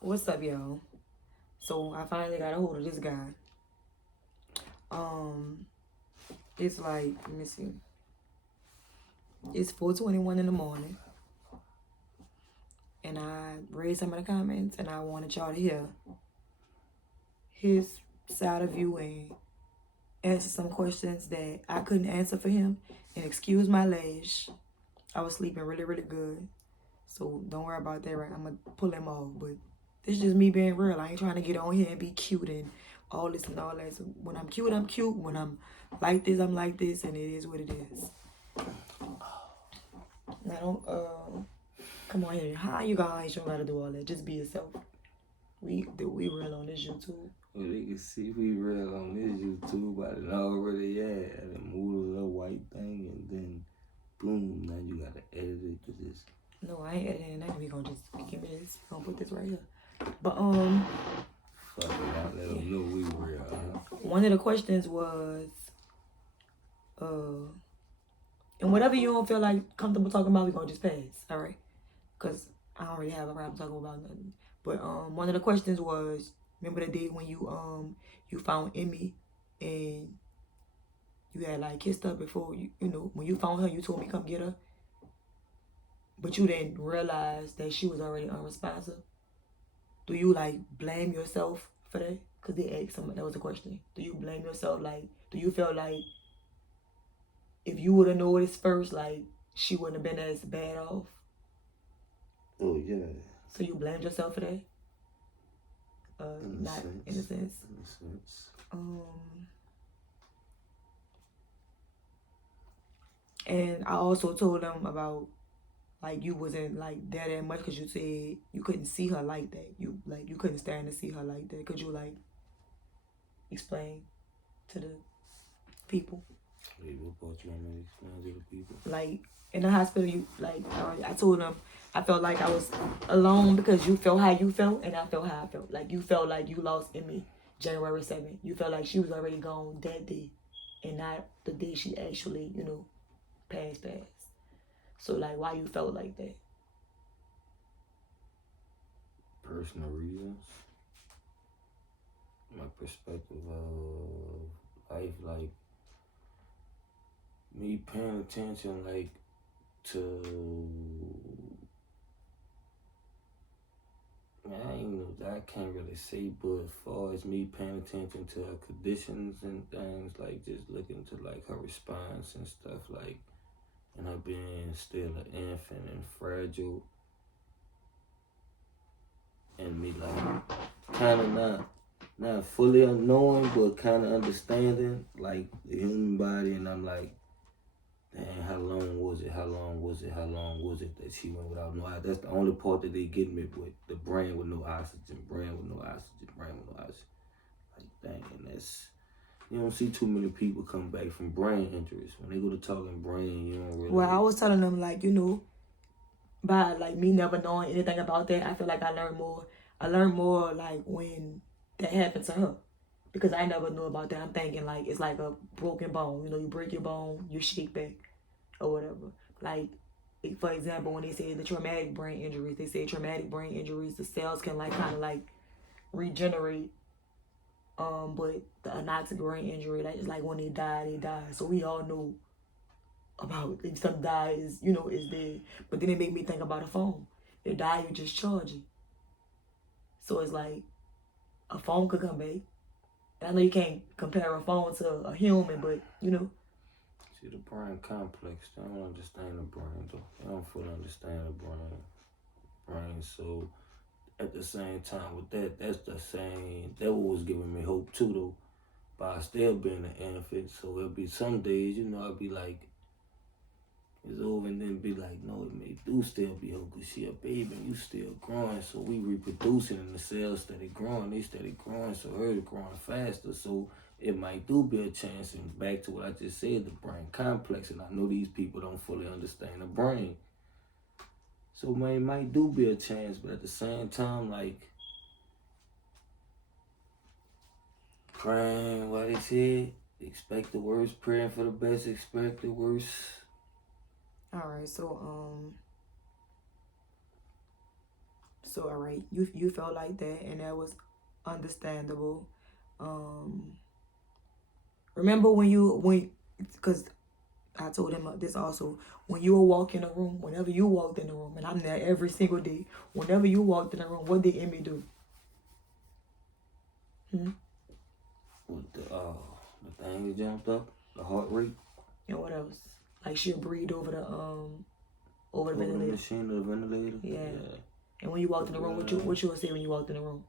What's up, y'all? So I finally got a hold of this guy. Um, it's like, let me see. It's 4:21 in the morning, and I read some of the comments, and I wanted y'all to hear his side of view and answer some questions that I couldn't answer for him. And excuse my lash, I was sleeping really, really good. So don't worry about that, right? I'm gonna pull him off, but this is just me being real. I ain't trying to get on here and be cute and all this and all that. So when I'm cute, I'm cute. When I'm like this, I'm like this, and it is what it is. Now don't come on here. How you guys don't gotta do all that? Just be yourself. We real on this YouTube. Well, they can see we real on this YouTube. I done already and move the little white thing, and then boom, now you gotta edit it to this. No, I ain't editing that. We gonna just give me this. We gonna put this right here. But fuck it out. Let them know we real. One of the questions was and whatever you don't feel like comfortable talking about, we gonna just pass. All right, cause I don't really have a problem talking about nothing. But one of the questions was, remember the day when you found Emmy and you had like kissed her before you know when you found her, you told me come get her, but you didn't realize that she was already unresponsive. Do you like blame yourself for that? Cause they asked someone, that was a question. Do you blame yourself? Like, do you feel like if you would have noticed first, like she wouldn't have been as bad off? Oh yeah. So you blamed yourself for that? Not sense. in a sense. In a sense. And I also told them about like you wasn't like that much because you said you couldn't see her like that. You couldn't stand to see her like that. Could you like explain to the people? Wait, what part you want me to explain to the people? Like in the hospital, you like I told them I felt like I was alone because you felt how you felt and I felt how I felt. Like you felt like you lost Emmy January 7th. You felt like she was already gone that day and not the day she actually, passed. So like why you felt like that? Personal reasons. My perspective of life, like me paying attention, like to, I can't really say, but as far as me paying attention to her conditions and things, like just looking to like her response and stuff, like, and her being still an infant and fragile, and me like kind of not fully unknowing, but kind of understanding like the human body, and I'm like, dang, how long was it? How long was it? How long was it that she went without no oxygen? That's the only part that they get me with. The brain with no oxygen, brain with no oxygen, brain with no oxygen. Like, dang, and that's, you don't see too many people come back from brain injuries. When they go to talking brain, you don't really. Well, I was telling them like, by like me never knowing anything about that, I feel like I learned more. I learned more like when that happened to her. Because I never knew about that. I'm thinking like it's like a broken bone. You break your bone, you shake back or whatever. Like, for example, when they say the traumatic brain injuries, they say traumatic brain injuries, the cells can like kind of like regenerate. But the anoxic brain injury, like it's like when they die, they die. So we all know about if some die is is dead. But then it made me think about a phone. They die, you just charge it. So it's like a phone could come back. I know you can't compare a phone to a human, but See, the brain complex, they don't understand the brain, though. They don't fully understand the brain. So, at the same time with that, that's the same, that was giving me hope, too, though, by still being an infant. So, it'll be some days, I'll be like, it's over, and then be like, no, it may do still be hope, because she a baby, and you still growing, so we reproducing, and the cells steady growing, so hers growing faster, so it might do be a chance. And back to what I just said, the brain complex, and I know these people don't fully understand the brain. So man, it might do be a chance, but at the same time, like praying, what they said, expect the worst, praying for the best, expect the worst. All right, so So all right, you felt like that, and that was understandable. Remember because I told him this also. When you walk in a room, whenever you walked in the room, and I'm there every single day. Whenever you walked in the room, what did Emmy do? With the thing that jumped up, the heart rate. And what else? Like she'll breathe over the The ventilator. machine or the ventilator. Yeah. And when you walked in the room, what you would say when you walked in the room?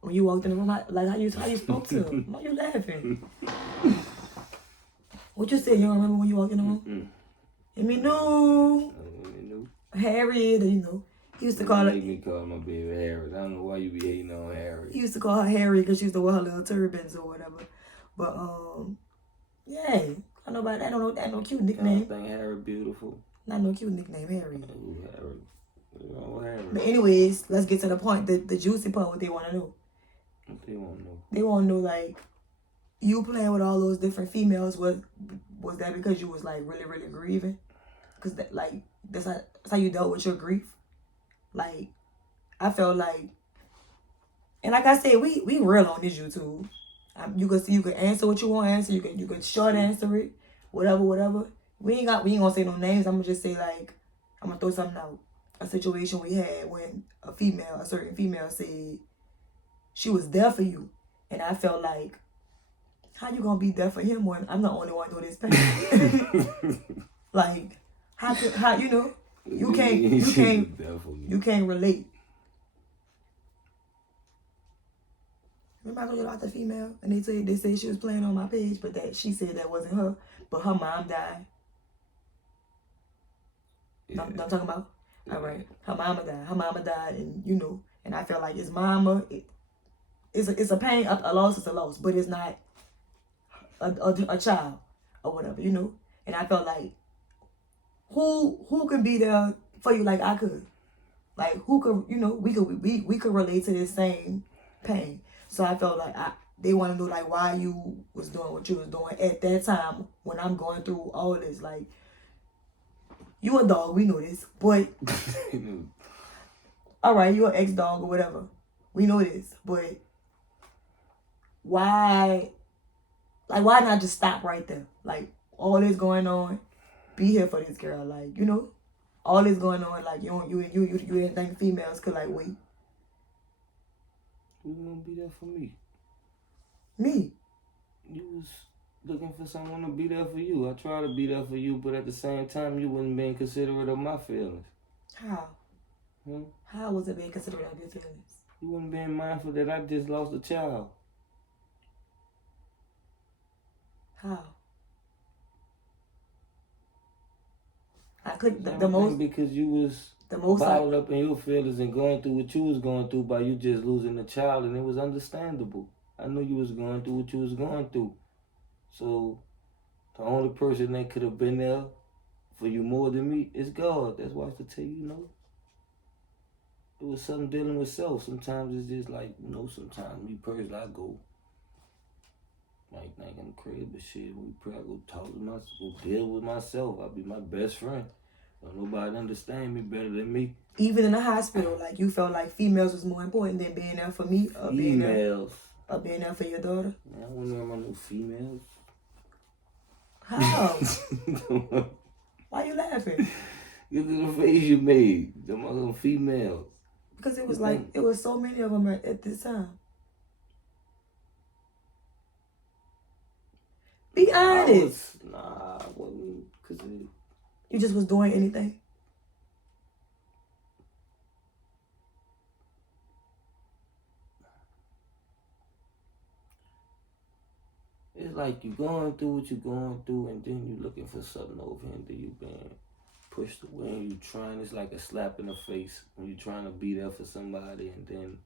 When you walked in the room, how you spoke to him? Why you laughing? What you said? You don't remember when you walked in the room? Emmy knew. Harriet, he used to call her. Make me call my baby Harriet. I don't know why you be hating on Harriet. He used to call her Harriet because she used to wear her little turbans or whatever. But yeah, I know about that. I don't know that no cute nickname. I think Harriet beautiful. Not no cute nickname, Harriet. Ooh, Harriet. Oh, Harriet. But anyways, let's get to the point. The juicy part. What they want to know. What they want to know? They want to know, like, you playing with all those different females. Was that because you was like really really grieving? Because that's how you dealt with your grief. Like, I felt like, and like I said, we real on this YouTube. You can answer what you want to answer. You can short answer it, whatever. We ain't gonna say no names. I'm gonna just say, like, I'm gonna throw something out. A situation we had when a certain female said she was there for you, and I felt like, how you gonna be there for him when I'm the only one doing this pain? Like, how you can't relate. Remember I told you about the female, and they said she was playing on my page, but that she said that wasn't her, but her mom died. Yeah. I'm talking about. Yeah. All right, her mama died, and and I felt like his mama. It's a pain. A loss is a loss, but it's not a child or whatever, And I felt like, who can be there for you like I could, like who could we could relate to this same pain. So I felt like they want to know, like, why you was doing what you was doing at that time when I'm going through all this. Like, you a dog, we know this, but all right, you an ex-dog or whatever, we know this, but why not just stop right there? Like, all this going on, be here for this girl. Like, all this going on. Like, you didn't think females could, like, wait. You gonna be there for me? Me? You was looking for someone to be there for you. I try to be there for you, but at the same time, you wasn't being considerate of my feelings. How? How was it being considerate of your feelings? You wasn't being mindful that I just lost a child. How? I clicked the most because you was bottled up in your feelings and going through what you was going through by you just losing a child, and it was understandable. I knew you was going through what you was going through. So the only person that could have been there for you more than me is God. That's why I have to tell you, it was something dealing with self. Sometimes it's just like, sometimes me personally, I go like in the crib and shit. We probably go talk to myself, go deal with myself. I'll be my best friend. Don't nobody understand me better than me. Even in the hospital, like, you felt like females was more important than being there for me. Being there for your daughter. Man, I wouldn't remember no females. How? Why you laughing? Look at the face you made. Them other females. Because it was it was so many of them at this time. Be honest. I wasn't, because you just was doing anything. It's like you going through what you're going through, and then you looking for something over here, and then you being pushed away, and you trying. It's like a slap in the face when you trying to be there for somebody, and then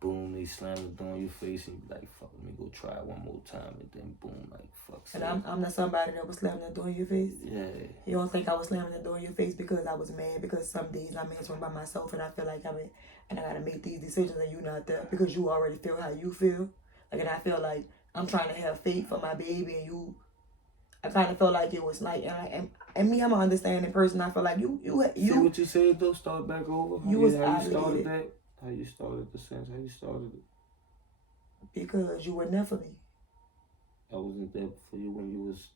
boom, they slam the door in your face, and you like, fuck, let me go try it one more time, and then boom, like, fuck. And I'm not somebody that was slamming the door in your face. Yeah. You don't think I was slamming the door in your face because I was mad? Because some days I'm answering by myself, and I feel like and I gotta make these decisions, and you not there because you already feel how you feel. Like, and I feel like I'm trying to have faith for my baby, and I kind of felt like it was like, and me, I'm an understanding person. I feel like you See what you said though. Start back over. You was how you started obligated. that? How you started the sense? How you started it? Because you were there for me. I wasn't there for you when you was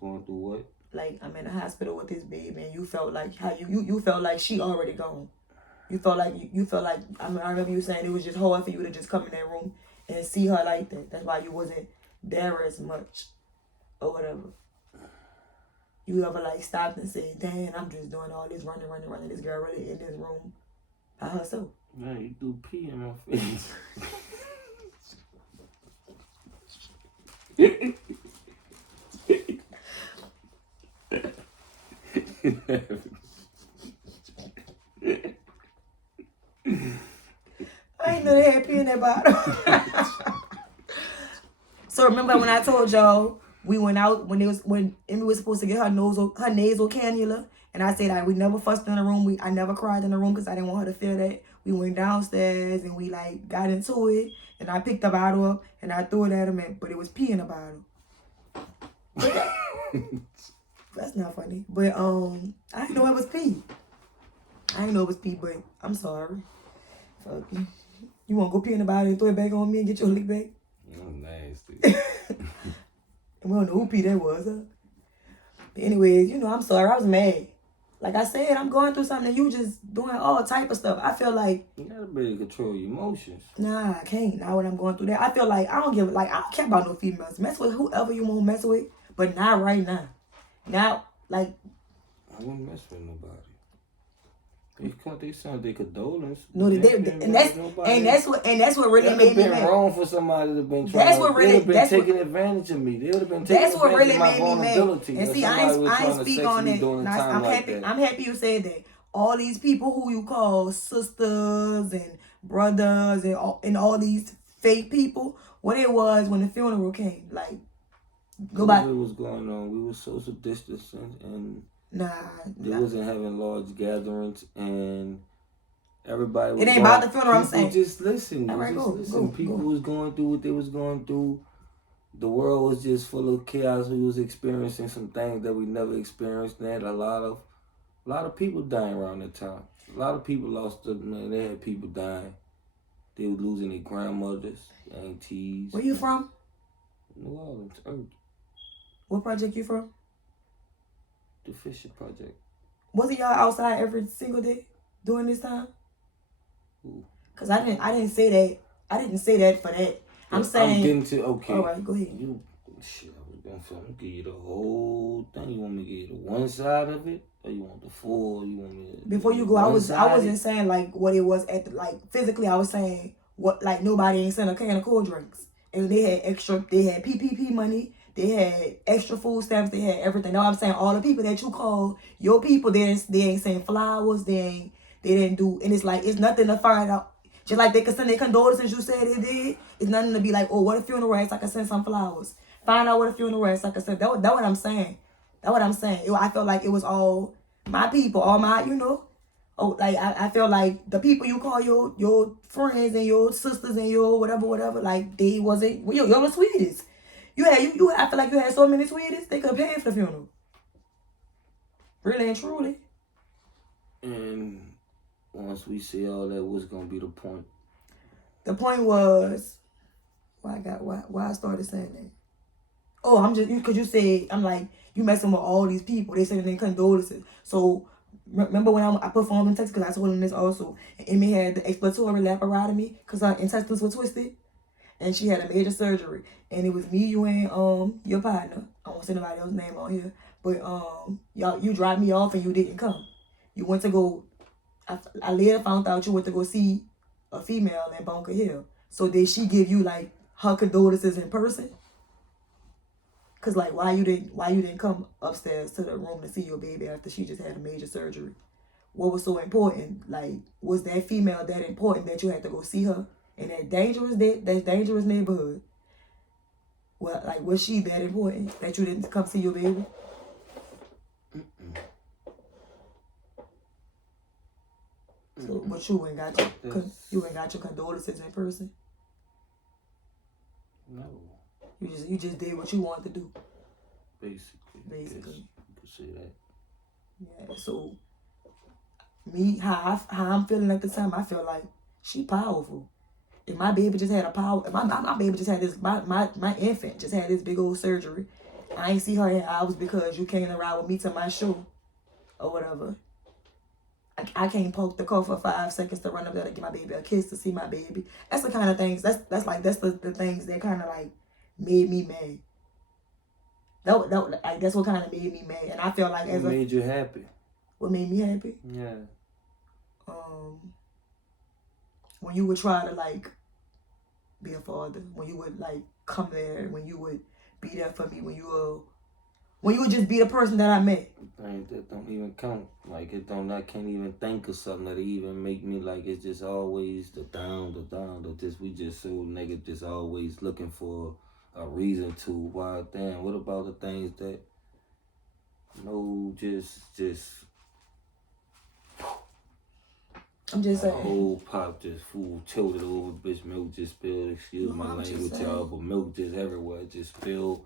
going through what? Like, I'm in the hospital with this baby, and you felt like how you felt like she already gone. You felt like I remember you saying it was just hard for you to just come in that room and see her like that. That's why you wasn't there as much or whatever. You ever like stopped and said, "Damn, I'm just doing all this running. This girl really in this room by herself." Man, you threw pee in my face. I ain't know they had pee in that bottle. So remember when I told y'all we went out when Emmy was supposed to get her nasal cannula, and I said we never fussed in the room. I never cried in the room because I didn't want her to feel that. We went downstairs and we like got into it, and I picked the bottle up and I threw it at him, but it was pee in the bottle. That's not funny, but I didn't know it was pee. But I'm sorry. Fuck you. You want to go pee in the bottle and throw it back on me and get your lick back? I'm nasty. We don't know who pee that was, huh? But anyways, I'm sorry. I was mad. Like I said, I'm going through something and you just doing all type of stuff. I feel like you gotta be able to control your emotions. Nah, I can't. Not when I'm going through that. I feel like I don't care about no females. Mess with whoever you want to mess with, but not right now. Now, like I wouldn't mess with nobody. They sound their condolence. No, that's what really made me mad. Wrong for somebody to been trying. That's what really been taking advantage of me. They would have been taking that's what really advantage of my made me vulnerability. mad. And see, I ain't speak on that. I'm happy you said that. All these people who you call sisters and brothers and all these fake people, what it was when the funeral came, like go back. What was going on? We were social distancing and. They wasn't having large gatherings and everybody was. It ain't about the funeral. I'm saying just listen. People was going through what they was going through. The world was just full of chaos. We was experiencing some things that we never experienced. And a lot of people dying around that time. A lot of people lost they had people dying. They were losing their grandmothers, aunties. Where you from? New Orleans, Earth. What project you from? The Fisher Project. Wasn't y'all outside every single day during this time? Ooh. Cause I didn't say that. I didn't say that for that. I'm saying. I'm getting to okay. All right, go ahead. I was gonna give you the whole thing. You want me to give you the one side of it, or you want the full? You want me to? Before you go, I wasn't saying like what it was at physically. I was saying what like nobody ain't sent a can of cold drinks, and they had PPP money. They had extra food stamps. They had everything. Now I'm saying all the people that you call your people, they ain't send flowers. They didn't do, and it's like it's nothing to find out. Just like they could send their condolences, you said they did. It's nothing to be like, oh, what a funeral is. I can send some flowers. Find out what a funeral is. I can send. That's what I'm saying. I felt like it was all my people, all my, Oh, like I feel like the people you call your friends and your sisters and your whatever, like they wasn't. You're the sweetest. I feel like you had so many sweeties, they could pay for the funeral. Really and truly. And once we see all that, what's gonna be the point? The point was why I started saying that. Oh, I'm just because you said I'm like you messing with all these people. They sending their condolences. So remember when I performed in Texas because I told them this also. And Emmy had the expiratory laparotomy because her intestines were twisted. And she had a major surgery. And it was me, you, and your partner. I won't say nobody else's name on here. But you dropped me off and you didn't come. You went to go. I later found out you went to go see a female in Bunker Hill. So did she give you like her condolences in person? Cause like why you didn't come upstairs to the room to see your baby after she just had a major surgery? What was so important? Like was that female that important that you had to go see her? In that dangerous neighborhood. Well, like, was she that important that you didn't come see your baby? So, but you ain't got your condolences in person. No. You just did what you wanted to do. Basically. You could say that. Yeah. So me, how I'm feeling at the time, I feel like she powerful. If my baby just had a power, if my baby just had this, my infant just had this big old surgery. I ain't see her in hours because you came around with me to my show or whatever. I can't poke the car for 5 seconds to run up there to give my baby a kiss to see my baby. That's the kind of things. That's the things that kind of like made me mad. That's what kind of made me mad, and I feel like what made you happy? What made me happy? Yeah. When you would try to like be a father, when you would like come there, when you would be there for me, when you would just be the person that I met. Things that don't even count. Like I can't even think of something that even make me like it's just always the down. We just so negative, just always looking for a reason to. Why damn? What about the things that just I'm just saying. Whole pop just full tilted over, bitch. Milk just spilled. Excuse my language, y'all, but milk just everywhere. It just spilled.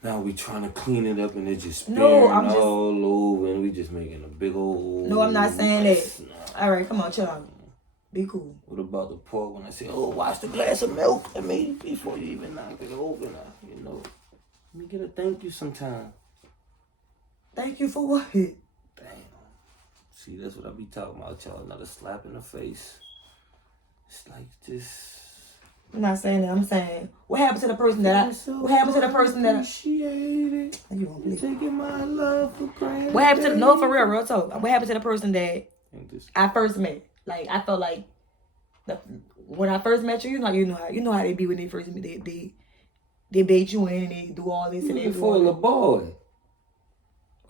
Now we trying to clean it up and it just spilling all over, and we just making a big old. No, I'm not saying that. All right, come on, chill out. Be cool. What about the part when I say, "Oh, watch the glass of milk"? I mean, before you even knock it over, you know, let me get a thank you sometime. Thank you for what? Damn. See, that's what I be talking about, y'all. Another slap in the face. It's like this. I'm not saying that. I'm saying what happened to the person that what happened to the person that appreciate it. You don't believe taking my love for granted. What happened to for real talk? What happened to the person that I first met? Like I felt like when I first met you, you know how they be when they first meet. They bait you in and they do all this and that. For a little boy.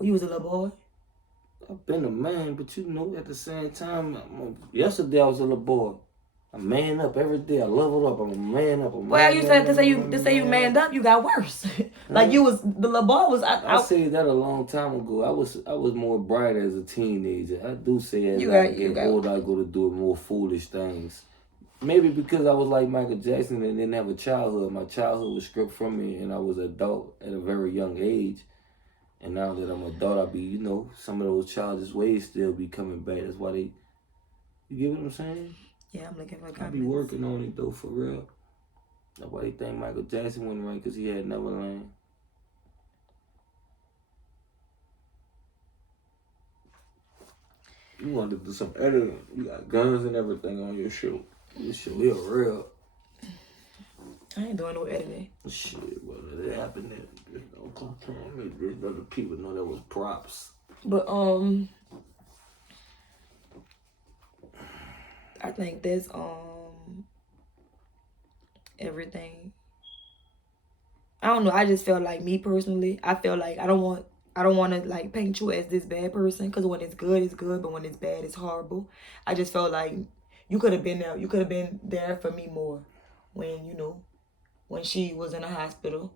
Oh, you was a little boy? I've been a man, but at the same time, yesterday I was a little boy. I man up every day. I level up. I'm a man up. Well, you said to say you manned up, you got worse. Like you was the little boy was. I said that a long time ago. I was more bright as a teenager. I do say as I get older, I go to do more foolish things. Maybe because I was like Michael Jackson and didn't have a childhood. My childhood was stripped from me, and I was an adult at a very young age. And now that I'm an adult, I be some of those childish ways still be coming back. That's why you get what I'm saying? Yeah, I'm looking for comments. I be working on it though, for real. Nobody think Michael Jackson wouldn't right because he had Neverland. You want to do some editing. You got guns and everything on your show. Your show is real. I ain't doing no editing. Shit, well, it happened there. Just other people know that was props. But I think that's everything. I don't know. I just feel like me personally. I feel like I don't want to like paint you as this bad person, because when it's good, it's good, but when it's bad, it's horrible. I just felt like you could have been there. You could have been there for me more when when she was in the hospital.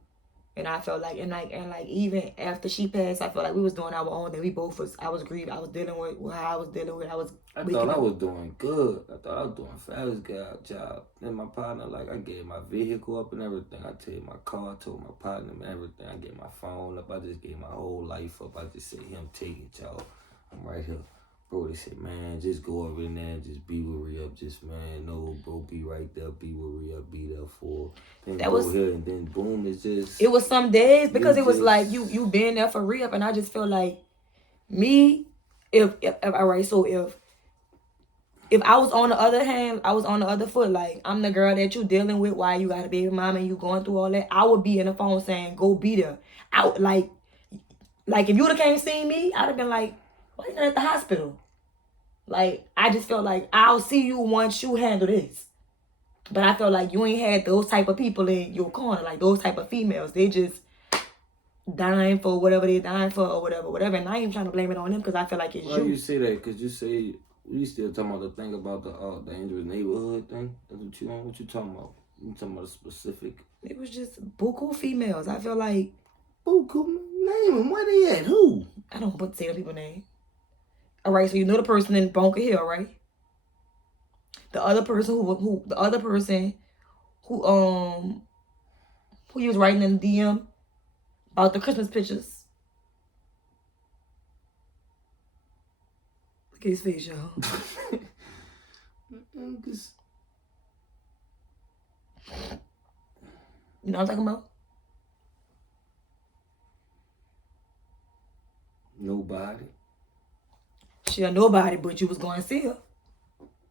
And I felt like, and like even after she passed, I felt like we was doing our own thing. I was grieved. I was dealing with how I was dealing with. I thought I was doing good. I thought I was doing fabulous job. Then my partner, like, I gave my vehicle up and everything. I told my car, I told my partner and everything. I gave my phone up. I just gave my whole life up. I just said, him, take it, y'all. I'm right here. Bro, they said, man, just go over in there and just be with Re-Up. Just, man, no, bro, be right there. Be with Re-Up. Be there for. Then that go here and then boom, it's just. It was some days because it was like you been there for Re-Up, and I just feel like me, if I was on the other hand, I was on the other foot, like I'm the girl that you dealing with while you got a baby mama and you going through all that, I would be in the phone saying, go be there. Out like if you would have came see me, I'd have been like, why you not at the hospital? Like, I just felt like I'll see you once you handle this. But I felt like you ain't had those type of people in your corner, like those type of females. They just dying for whatever they're dying for or whatever. And I ain't trying to blame it on them because I feel like it's you. Why you say that? Because you say, we still talking about the thing about the dangerous neighborhood thing? That's what you talking about? You talking about a specific? It was just buku females. I feel like. Buku? Name them. Where they at? Who? I don't say the people's name. All right, so you know the person in Bunker Hill, right? The other person who you was writing in the DM, About the Christmas pictures. Look at his face, y'all. You know what I'm talking about? Nobody. She a nobody, but you was going to see her.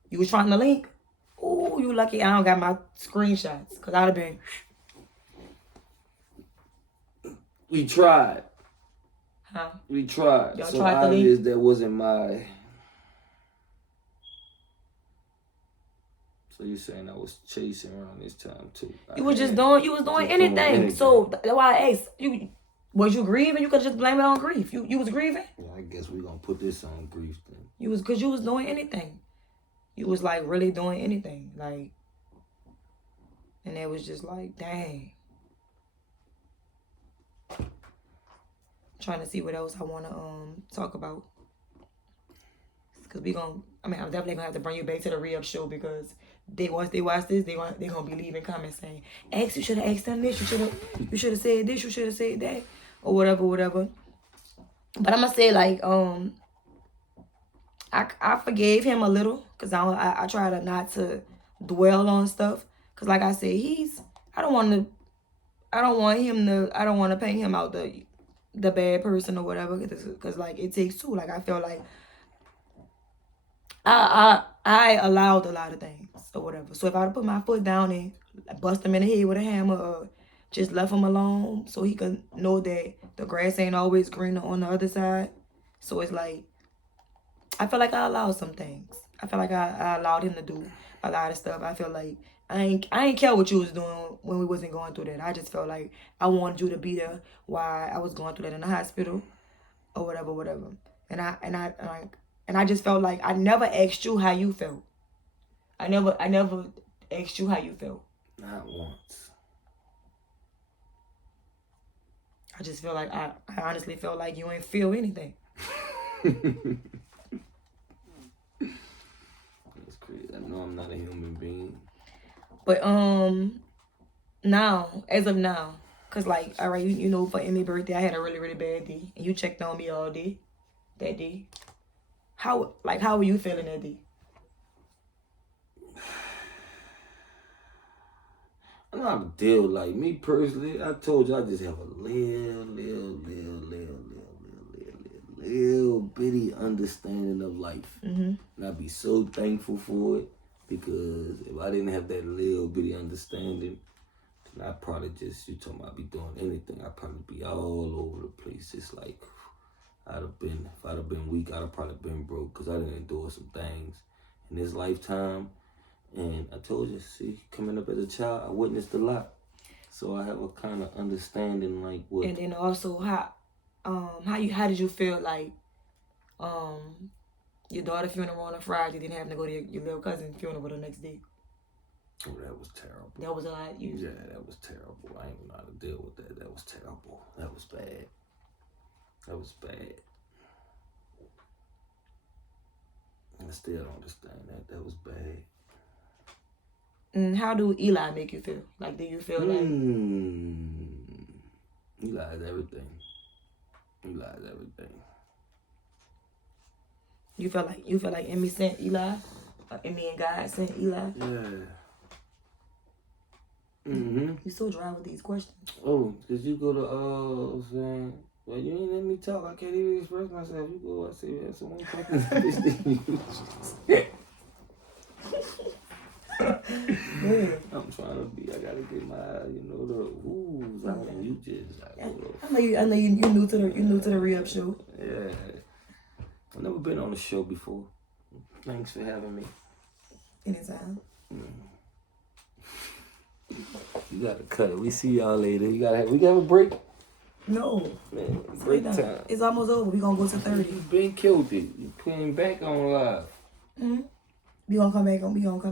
You was trying to link. Ooh, you lucky I don't got my screenshots. Because I'd have been... We tried. Huh? We tried. Y'all so tried to obvious link? that wasn't my... So you saying I was chasing around this time too? You was doing anything. So that's why I asked you. Was you grieving? You could just blame it on grief. You was grieving. Well, I guess we're gonna put this on grief then. You was doing anything. You was like really doing anything, like, and it was just like, dang. Trying to see what else I want to talk about. Cause I'm definitely gonna have to bring you back to the re-up show because once they watch this, they gonna be leaving comments saying, "X, you should have asked them this. You should have said this. You should have said that, or whatever." But I'm gonna say like I forgave him a little because I try to not to dwell on stuff because like I said I don't want to paint him out the bad person or whatever because like it takes two. Like I feel like I allowed a lot of things or whatever. So if I'd put my foot down and bust him in the head with a hammer or just left him alone so he could know that the grass ain't always greener on the other side. So it's like, I feel like I allowed some things. I feel like I allowed him to do a lot of stuff. I feel like I ain't care what you was doing when we wasn't going through that. I just felt like I wanted you to be there while I was going through that in the hospital or whatever. And I just felt like I never asked you how you felt. I never asked you how you felt. Not once. I just feel like I honestly felt like you ain't feel anything. That's crazy. I know I'm not a human being. But now, as of now, cause like, all right, you know, for Emmy birthday, I had a really, really bad day, and you checked on me all day, that day. How were you feeling that day? I know how to deal. Like me personally, I told you I just have a little bitty understanding of life, and I'd be so thankful for it because if I didn't have that little bitty understanding, then I probably just you talking about be doing anything. I'd probably be all over the place. It's like if I'd have been weak, I'd have probably been broke because I didn't endure some things in this lifetime. And I told you, see, coming up as a child, I witnessed a lot. So I have a kind of understanding like what. And then also how did you feel like your daughter's funeral on a Friday, then having to go to your little cousin's funeral the next day? Oh, that was terrible. That was a lot. Yeah, that was terrible. I ain't know how to deal with that. That was terrible. That was bad. That was bad. I still don't understand that. That was bad. And how do Eli make you feel? Like, do you feel like... Eli is everything. Eli is everything. You feel like Emmy sent Eli? Or Emmy and God sent Eli? Yeah. You so dry with these questions. Oh, because you go to, saying, well, you ain't let me talk. I can't even express myself. You go, I say, yeah, so one question. I'm trying to be. I gotta get my, the oohs out, and you just. I know you new to the re-up show. Yeah, I've never been on a show before. Thanks for having me. Anytime. You gotta cut it. We see y'all later. We gotta have a break. No. Man, break time. It's almost over. We gonna go to 30. You been killed it. You came back on live. We gonna come back. We gonna go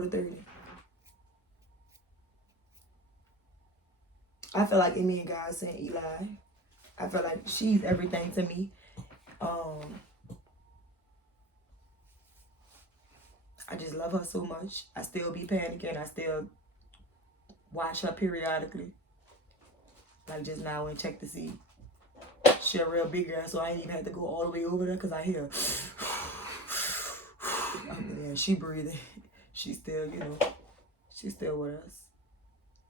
to 30. I feel like Emmy and God sent Eli. I feel like she's everything to me. I just love her so much. I still be panicking. I still watch her periodically. Like just now and check to see. She a real big girl, so I ain't even had to go all the way over there because I hear yeah, she breathing. She still, you know, she's still with us.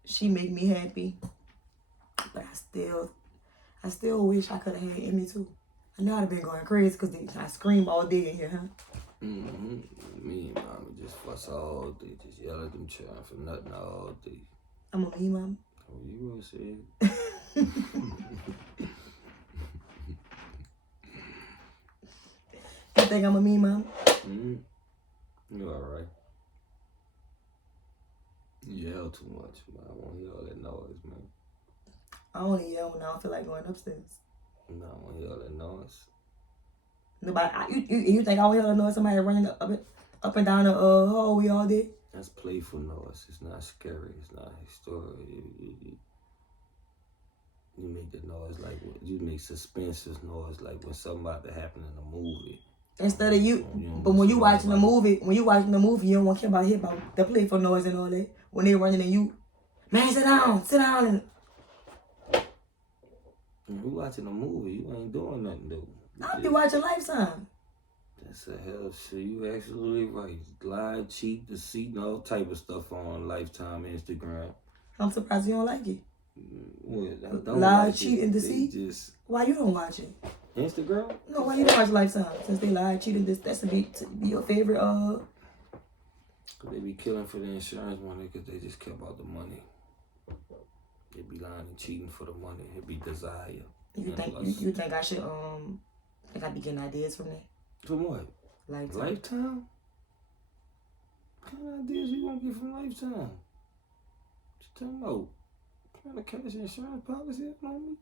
She make me happy. But I still wish I could have had Emmy too. I know I'd have been going crazy because I scream all day in here, huh? Mm-hmm. Me and Mama just fuss all day, just yell at them children for nothing all day. I'm a mean mom. Oh, you gonna say it? You think I'm a mean mom? Mm-hmm. You alright. You yell too much, man. I want to hear all that noise, man. I only yell when I don't feel like going upstairs. No, I want to hear all that noise. Nobody, you think I want to know somebody running up and down the hallway all day? That's playful noise. It's not scary. It's not historical. You make the noise like you make suspensive noise like when something about to happen in a movie. Instead of but when you watching the movie, you don't want to hear about the playful noise and all that. When they running and you, man, sit down, and. When you watching a movie, you ain't doing nothing though. I'll be watching Lifetime. That's a hell of shit. You absolutely right. Lie, cheat, deceit, and all type of stuff on Lifetime, Instagram. I'm surprised you don't like it. What? Don't Lie, like cheat, and deceit? Why you don't watch it? Instagram? No, why you don't watch Lifetime? Since they lie, cheat, and that's to be your favorite. Cause they be killing for the insurance money because they just care about the money. They be lying and cheating for the money. It be desire. You think I should think I be getting ideas from that? From what? Lifetime. Lifetime? What kind of ideas you gonna get from Lifetime? What you talking about? Trying to cash insurance policy on me?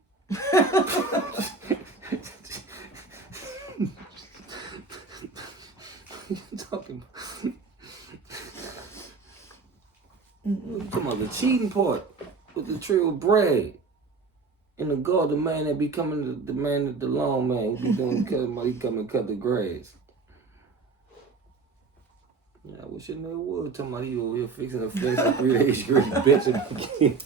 What you talking about? Come on, the cheating part with the tray of bread. And the guard, the man that be coming, the man at the lawn man, who be doing he come and cut the grass. Yeah, I wish your nigga would. Talking about he over here fixing a fence for 3 days straight, bitching again.